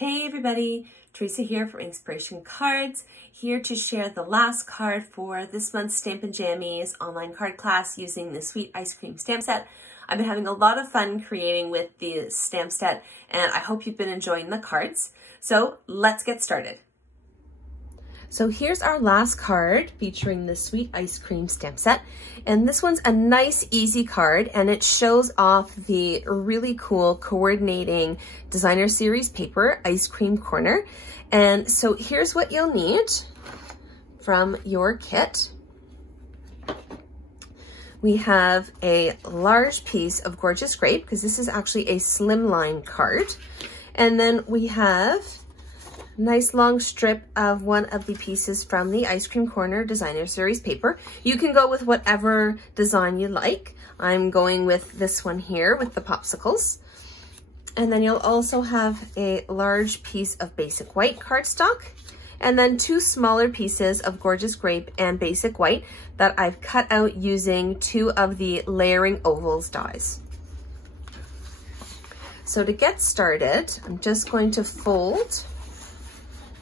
Hey everybody, Teresa here for Inspiration Cards, here to share the last card for this month's Stamp Jammies online card class using the Sweet Ice Cream stamp set. I've been having a lot of fun creating with the stamp set and I hope you've been enjoying the cards. So let's get started. So here's our last card featuring the Sweet Ice Cream stamp set. And this one's a nice, easy card, and it shows off the really cool coordinating designer series paper, Ice Cream Corner. And so here's what you'll need from your kit. We have a large piece of Gorgeous Grape, because this is actually a slimline card. And then we have nice long strip of one of the pieces from the Ice Cream Corner designer series paper. You can go with whatever design you like. I'm going with this one here with the popsicles. And then you'll also have a large piece of basic white cardstock, and then two smaller pieces of Gorgeous Grape and basic white that I've cut out using two of the layering ovals dies. So to get started, I'm just going to fold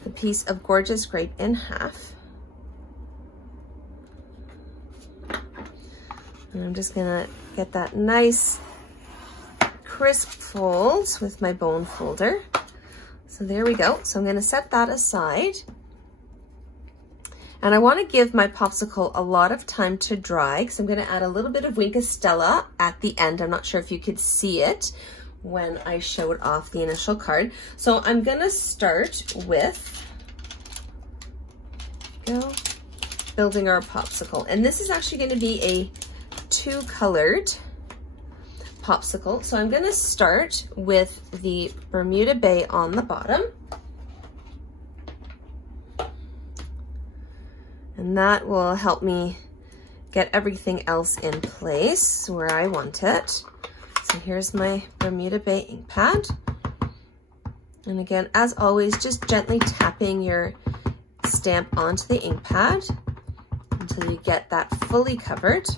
the piece of Gorgeous Grape in half. And I'm just gonna get that nice crisp fold with my bone folder. So there we go. So I'm gonna set that aside. And I wanna give my popsicle a lot of time to dry because I'm gonna add a little bit of Wink of Stella at the end. I'm not sure if you could see it when I showed off the initial card. So I'm gonna start with building our popsicle. And this is actually gonna be a two-colored popsicle. So I'm gonna start with the Bermuda Bay on the bottom. And that will help me get everything else in place where I want it. So here's my Bermuda Bay ink pad. And again, as always, just gently tapping your stamp onto the ink pad until you get that fully covered.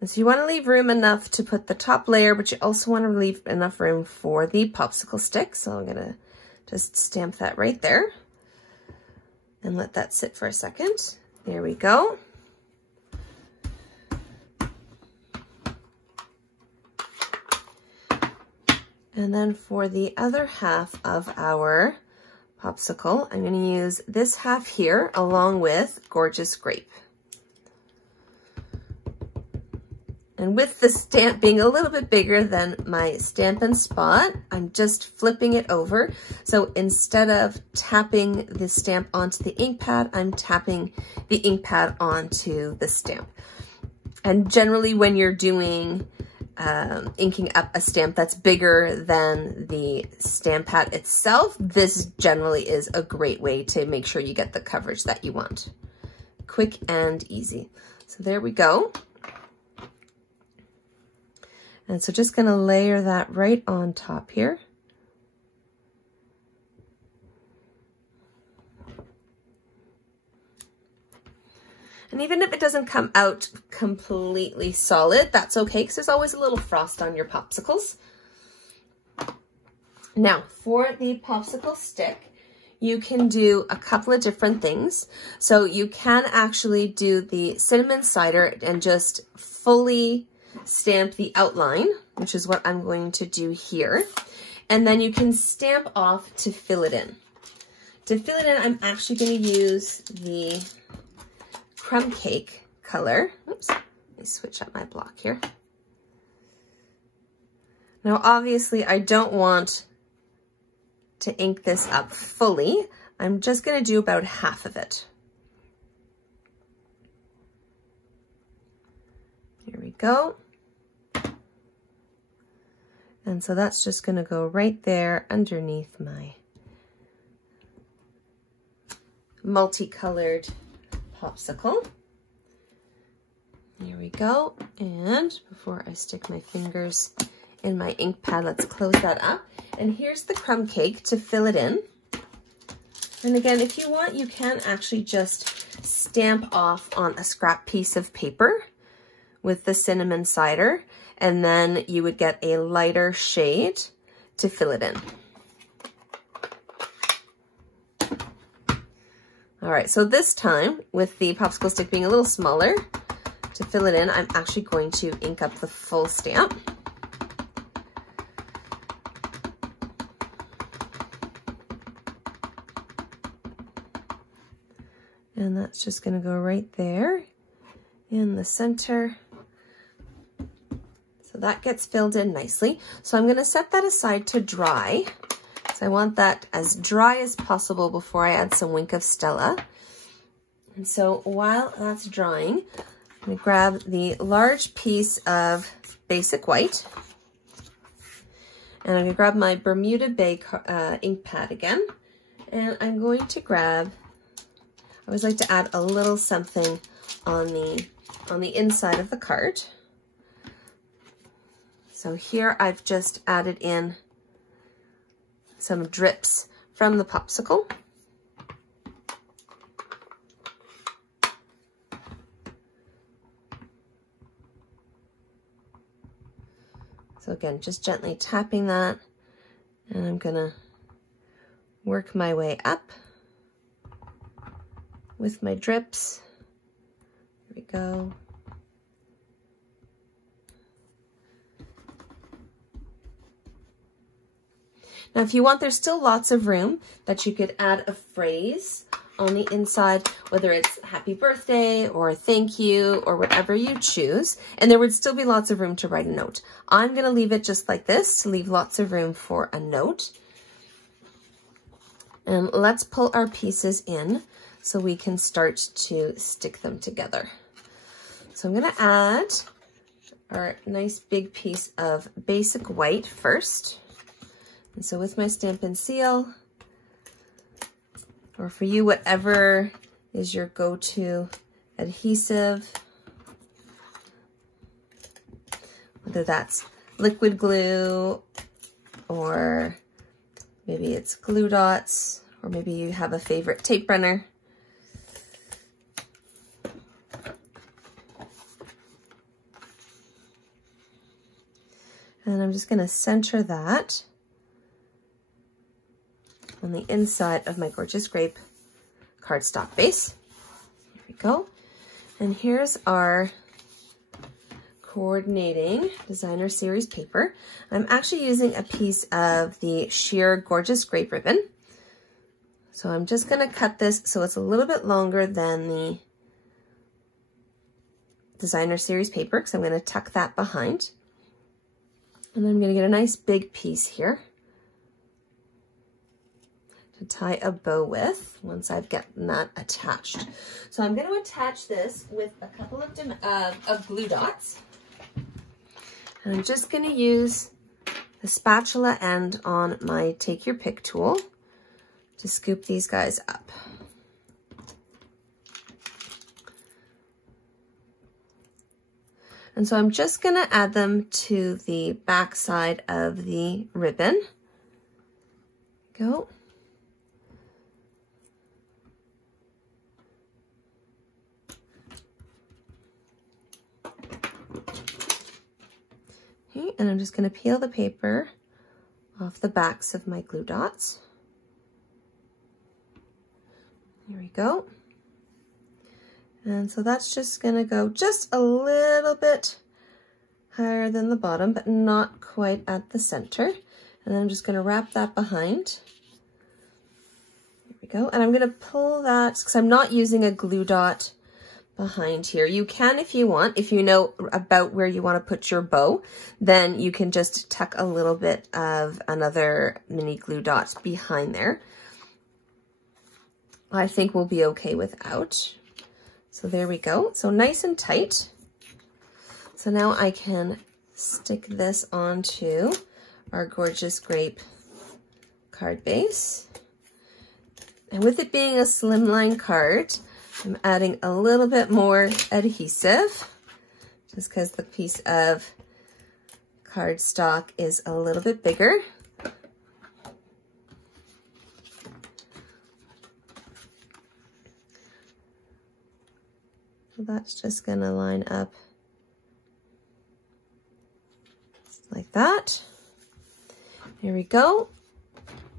And so you want to leave room enough to put the top layer, but you also want to leave enough room for the popsicle stick. So I'm going to just stamp that right there and let that sit for a second. There we go. And then for the other half of our popsicle, I'm going to use this half here along with Gorgeous Grape. And with the stamp being a little bit bigger than my Stampin' Spot, I'm just flipping it over. So instead of tapping the stamp onto the ink pad, I'm tapping the ink pad onto the stamp. And generally when you're doing inking up a stamp that's bigger than the stamp pad itself, this generally is a great way to make sure you get the coverage that you want. Quick and easy. So there we go. And so just gonna layer that right on top here. And even if it doesn't come out completely solid, that's okay, because there's always a little frost on your popsicles. Now, for the popsicle stick, you can do a couple of different things. So you can actually do the cinnamon cider and just fully stamp the outline, which is what I'm going to do here. And then you can stamp off to fill it in. To fill it in, I'm actually going to use the Crumb Cake color. Oops, let me switch up my block here. Now, obviously, I don't want to ink this up fully. I'm just going to do about half of it. Here we go. And so that's just going to go right there underneath my multicolored popsicle. Here we go. And before I stick my fingers in my ink pad, let's close that up. And here's the crumb cake to fill it in. And again, if you want, you can actually just stamp off on a scrap piece of paper with the cinnamon cider. and then you would get a lighter shade to fill it in. All right, so this time, with the popsicle stick being a little smaller, to fill it in, I'm actually going to ink up the full stamp. And that's just gonna go right there in the center. So that gets filled in nicely. So I'm gonna set that aside to dry. So I want that as dry as possible before I add some Wink of Stella. And so while that's drying, I'm gonna grab the large piece of basic white. And I'm gonna grab my Bermuda Bay ink pad again. And I'm going to grab, I always like to add a little something on the inside of the card. So here I've just added in some drips from the popsicle. So again, just gently tapping that, and I'm gonna work my way up with my drips. There we go. Now, if you want, there's still lots of room that you could add a phrase on the inside, whether it's happy birthday or thank you or whatever you choose. And there would still be lots of room to write a note. I'm going to leave it just like this to leave lots of room for a note. And let's pull our pieces in so we can start to stick them together. So I'm going to add our nice big piece of basic white first. And so with my Stampin' Seal, or for you, whatever is your go-to adhesive, whether that's liquid glue, or maybe it's glue dots, or maybe you have a favorite tape runner. And I'm just going to center that on the inside of my Gorgeous Grape cardstock base. Here we go. And here's our coordinating designer series paper. I'm actually using a piece of the sheer Gorgeous Grape ribbon. So I'm just going to cut this so it's a little bit longer than the designer series paper, because I'm going to tuck that behind. And then I'm going to get a nice big piece here to tie a bow with once I've gotten that attached. So I'm going to attach this with a couple of glue dots. And I'm just going to use the spatula end on my Take Your Pick tool to scoop these guys up. And so I'm just going to add them to the back side of the ribbon. Go. Okay, and I'm just going to peel the paper off the backs of my glue dots. Here we go. And so that's just going to go just a little bit higher than the bottom, but not quite at the center. And then I'm just going to wrap that behind. Here we go. And I'm going to pull that, because I'm not using a glue dot behind here. You can if you want. If you know about where you want to put your bow, then you can just tuck a little bit of another mini glue dot behind there. I think we'll be okay without. So there we go. So nice and tight. So now I can stick this onto our Gorgeous Grape card base. And with it being a slimline card, I'm adding a little bit more adhesive just because the piece of cardstock is a little bit bigger. So that's just going to line up like that. There we go.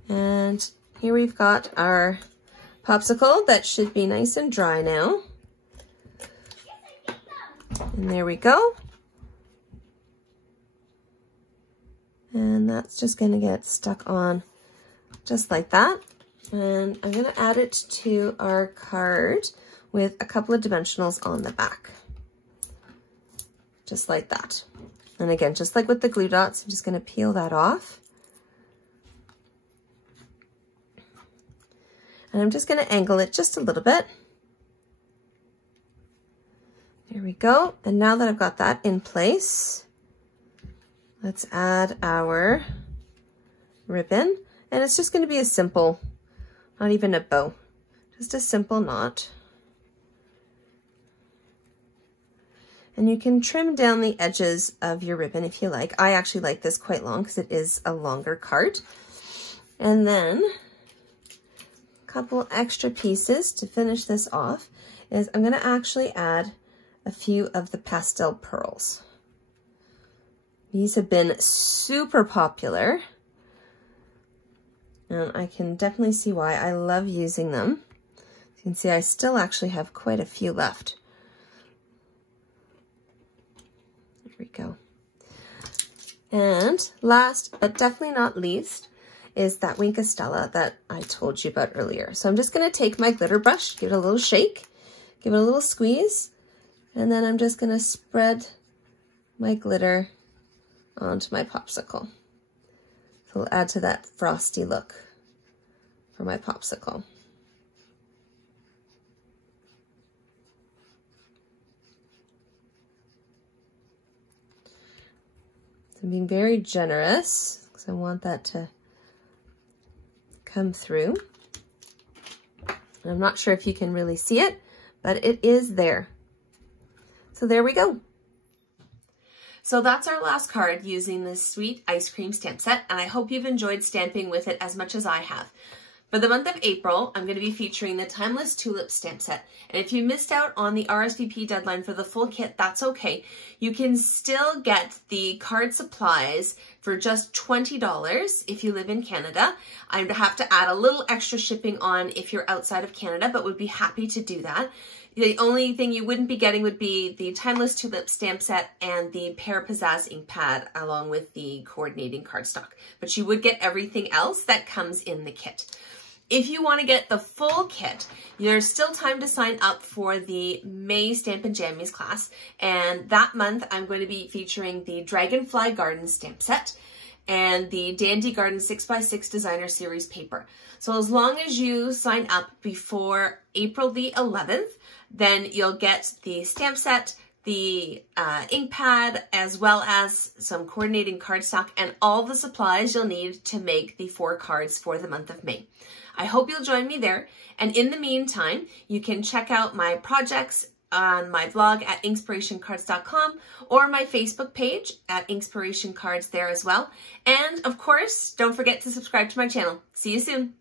And here we've got our popsicle that should be nice and dry now. And there we go. And that's just going to get stuck on just like that. And I'm going to add it to our card with a couple of dimensionals on the back. Just like that. And again, just like with the glue dots, I'm just going to peel that off. And I'm just going to angle it just a little bit. There we go. And now that I've got that in place, let's add our ribbon. And it's just going to be a simple, not even a bow, just a simple knot. And you can trim down the edges of your ribbon if you like. I actually like this quite long because it is a longer card. And then a couple extra pieces to finish this off is I'm going to actually add a few of the pastel pearls. These have been super popular, and I can definitely see why. I love using them. You can see I still actually have quite a few left. There we go. And last, but definitely not least, is that Wink of Stella that I told you about earlier. So I'm just going to take my glitter brush, give it a little shake, give it a little squeeze, and then I'm just going to spread my glitter onto my popsicle. So it'll add to that frosty look for my popsicle. So I'm being very generous because I want that to come through. And I'm not sure if you can really see it, but it is there. So there we go. So that's our last card using this sweet ice cream stamp set, and I hope you've enjoyed stamping with it as much as I have. For the month of April, I'm going to be featuring the Timeless Tulip stamp set, and if you missed out on the RSVP deadline for the full kit, that's okay. You can still get the card supplies for just $20 if you live in Canada. I have to add a little extra shipping on if you're outside of Canada, but would be happy to do that. The only thing you wouldn't be getting would be the Timeless Tulip stamp set and the Pear Pizzazz ink pad along with the coordinating cardstock. But you would get everything else that comes in the kit. If you want to get the full kit, there's still time to sign up for the May Stamp Jammies class. And that month, I'm going to be featuring the Dragonfly Garden stamp set and the Dandy Garden 6x6 Designer Series paper. So as long as you sign up before April the 11th, then you'll get the stamp set, the ink pad, as well as some coordinating cardstock and all the supplies you'll need to make the 4 cards for the month of May. I hope you'll join me there. And in the meantime, you can check out my projects on my blog at inkspirationcards.com or my Facebook page at Inkspiration Cards there as well. And of course, don't forget to subscribe to my channel. See you soon.